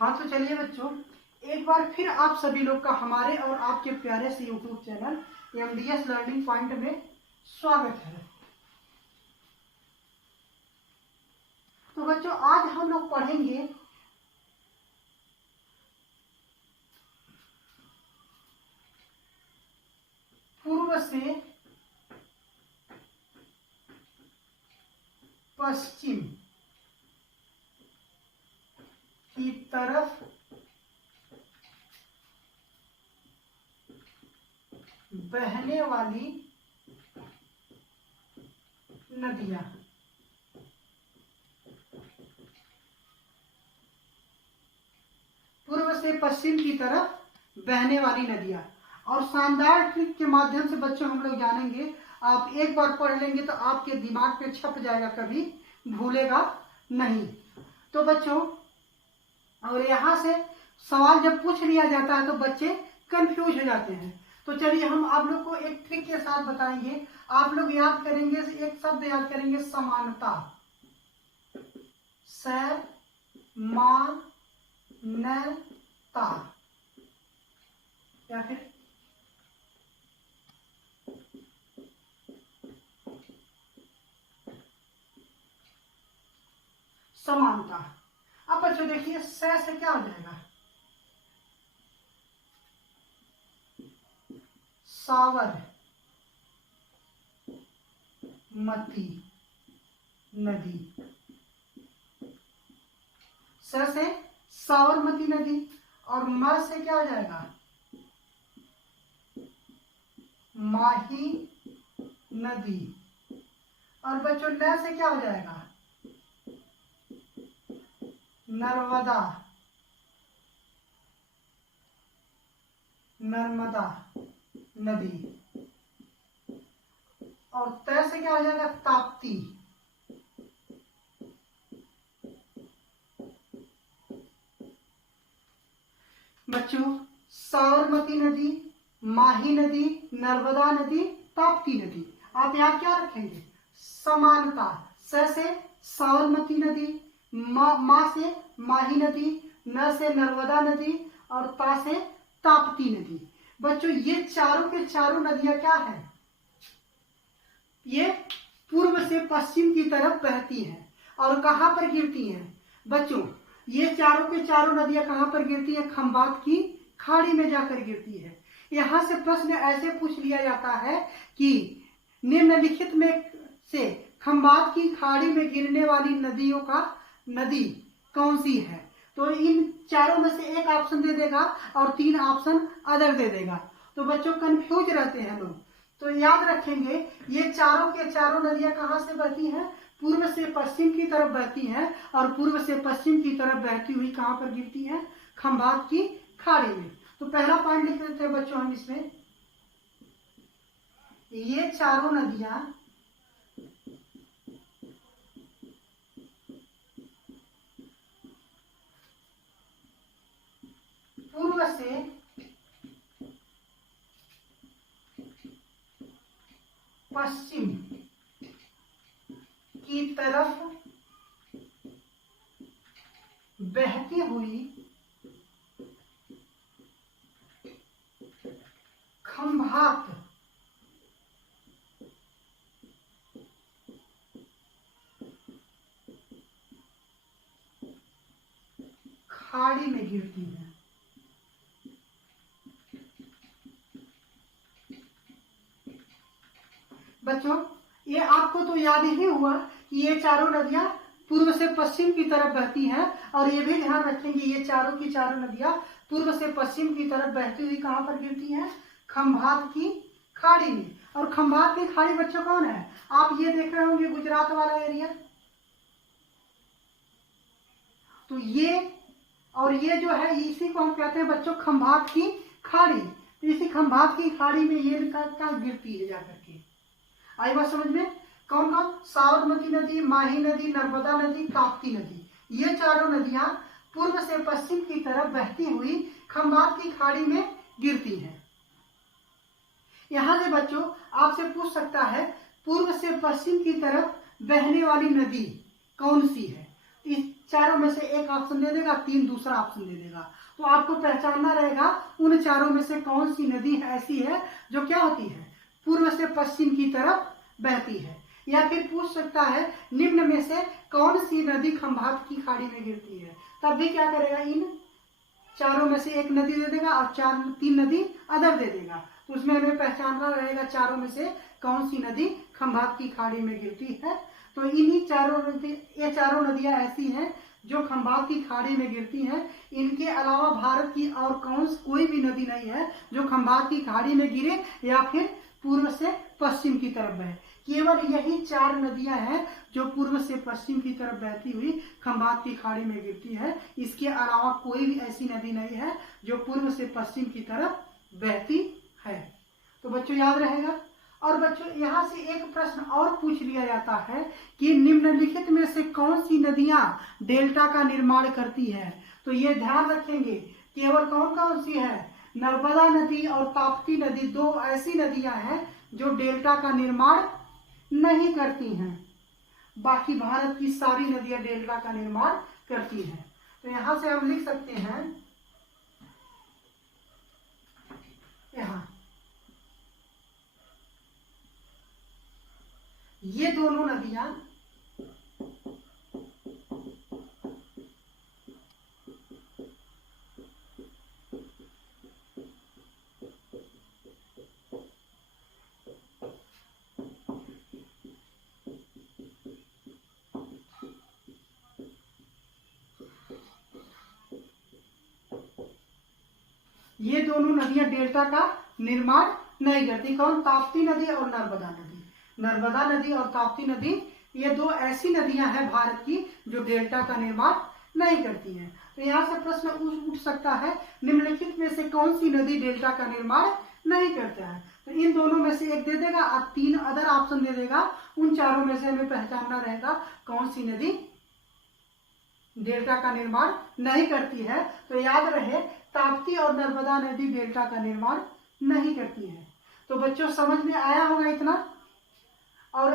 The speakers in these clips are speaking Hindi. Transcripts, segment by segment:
हाँ तो चलिए बच्चों, एक बार फिर आप सभी लोग का हमारे और आपके प्यारे से YouTube channel MDS learning point में स्वागत है। तो बच्चों आज हम लोग पढ़ेंगे पूर्व से पश्चिम की तरफ बहने वाली नदियां। पूर्व से पश्चिम की तरफ बहने वाली नदियां। और शानदार ट्रिक के माध्यम से बच्चों हम लोग जानेंगे। आप एक बार पढ़ लेंगे तो आपके दिमाग पे छप जाएगा, कभी भूलेगा नहीं। तो बच्चों, और यहाँ से सवाल जब पूछ लिया जाता है तो बच्चे कंफ्यूज हो जाते हैं। तो चलिए हम आप लोग को एक ट्रिक के साथ बताएंगे। आप लोग याद करेंगे, एक शब्द याद करेंगे, समानता। समानता या फिर समानता। अब बच्चों देखिए, से क्या हो जाएगा? साबरमती नदी। स से साबरमती नदी। और म से क्या हो जाएगा? माही नदी। और बच्चों न से क्या हो जाएगा? नर्मदा नदी। और त से क्या हो जाएगा? ताप्ती। बच्चों, साबरमती नदी, माही नदी, नर्मदा नदी, ताप्ती नदी। आप यहाँ क्या रखेंगे? समानता। स से साबरमती नदी, मा से माही नदी, न से नर्मदा नदी और ता से ताप्ती नदी। बच्चों ये चारों के चारों नदियां क्या है? ये पूर्व से पश्चिम की तरफ बहती हैं। और कहाँ पर गिरती हैं? बच्चों ये चारों के चारों नदियां कहाँ पर गिरती है? खंभात की खाड़ी में जाकर गिरती है। यहाँ से प्रश्न ऐसे पूछ लिया जाता है कि निम्नलिखित में से खंभात की खाड़ी में गिरने वाली नदियों का नदी कौन सी है? तो इन चारों में से एक ऑप्शन दे देगा और 3 ऑप्शन अदर दे देगा। तो बच्चों कंफ्यूज रहते हैं लोग। तो याद रखेंगे, ये चारों के चारों नदियां कहाँ से बहती हैं? पूर्व से पश्चिम की तरफ बहती हैं। और पूर्व से पश्चिम की तरफ बहती हुई कहाँ पर गिरती है? खंभात की खाड़ी में। तो पहला पॉइंट लिख लेते हैं बच्चों हम इसमें। ये चारों नदियां पूर्व से पश्चिम की तरफ बहती हुई खंभात खाड़ी में गिरती है। बच्चों ये आपको तो याद ही हुआ कि ये चारों नदियां पूर्व से पश्चिम की तरफ बहती हैं। और ये भी ध्यान रखेंगे, ये चारों की चारों नदियां पूर्व से पश्चिम की तरफ बहती हुई कहाँ पर गिरती हैं? खंभात की खाड़ी में। और खंभात की खाड़ी बच्चों कौन है? आप ये देख रहे होंगे, गुजरात वाला एरिया। तो ये और ये जो है, इसी को हम कहते हैं बच्चों खंभात की खाड़ी। तो इसी खंभात की खाड़ी में ये कहाँ गिरती है जाकर के? आई बात समझ में? कौन कौन? साबरमती नदी, माही नदी, नर्मदा नदी, ताप्ती नदी। ये चारों नदियां पूर्व से पश्चिम की तरफ बहती हुई खंभात की खाड़ी में गिरती हैं। यहां से बच्चों आपसे पूछ सकता है, पूर्व से पश्चिम की तरफ बहने वाली नदी कौन सी है? इस चारों में से एक ऑप्शन दे देगा, 3 दूसरा ऑप्शन दे देगा। तो आपको पहचानना रहेगा उन चारों में से कौन सी नदी ऐसी है जो क्या होती है, पूर्व से पश्चिम की तरफ बहती है। या फिर पूछ सकता है निम्न में से कौन सी नदी खंभात की खाड़ी में गिरती है, तब भी क्या करेगा, इन चारों में से एक नदी दे देगा और 3 नदी अदर दे देगा। तो उसमें हमें पहचानना रहेगा चारों में से कौन सी नदी खंभात की खाड़ी में गिरती है। तो इन्हीं ये चारों नदियां ऐसी हैं जो खंभात की खाड़ी में गिरती हैं। इनके अलावा भारत की और कोई भी नदी नहीं है जो खंभात की खाड़ी में गिरे या फिर पूर्व से पश्चिम की तरफ बहे। केवल यही 4 नदियां हैं जो पूर्व से पश्चिम की तरफ बहती हुई खंभात की खाड़ी में गिरती है। इसके अलावा कोई भी ऐसी नदी नहीं है जो पूर्व से पश्चिम की तरफ बहती है। तो बच्चों याद रहेगा। और बच्चों यहाँ से एक प्रश्न और पूछ लिया जाता है कि निम्नलिखित में से कौन सी नदियां डेल्टा का निर्माण करती है। तो ये ध्यान रखेंगे केवल कौन सी है, नर्मदा नदी और ताप्ती नदी 2 ऐसी नदियां हैं जो डेल्टा का निर्माण नहीं करती हैं। बाकी भारत की सारी नदियां डेल्टा का निर्माण करती हैं। तो यहां से हम लिख सकते हैं, यहां ये दोनों नदियां डेल्टा का निर्माण नहीं करती। कौन, ताप्ती नदी और नर्मदा नदी। नर्मदा नदी और ताप्ती नदी ये 2 ऐसी नदियां हैं भारत की जो डेल्टा का निर्माण नहीं करती हैं। तो यहाँ से प्रश्न उठ सकता है निम्नलिखित में से कौन सी नदी डेल्टा का निर्माण नहीं करता है। तो इन दोनों में से एक दे देगा और 3 अदर ऑप्शन दे देगा। उन चारों में से हमें पहचानना रहेगा कौन सी नदी डेल्टा का निर्माण नहीं करती है। तो याद रहे ताप्ती और नर्मदा नदी डेल्टा का निर्माण नहीं करती है। तो बच्चों समझ में आया होगा इतना, और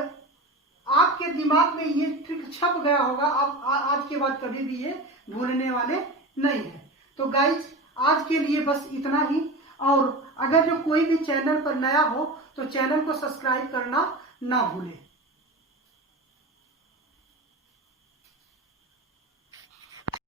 आपके दिमाग में ये ट्रिक छप गया होगा। आप आज के बाद कभी भी ये भूलने वाले नहीं है। तो गाइज आज के लिए बस इतना ही। और अगर जो कोई भी चैनल पर नया हो तो चैनल को सब्सक्राइब करना ना भूलें।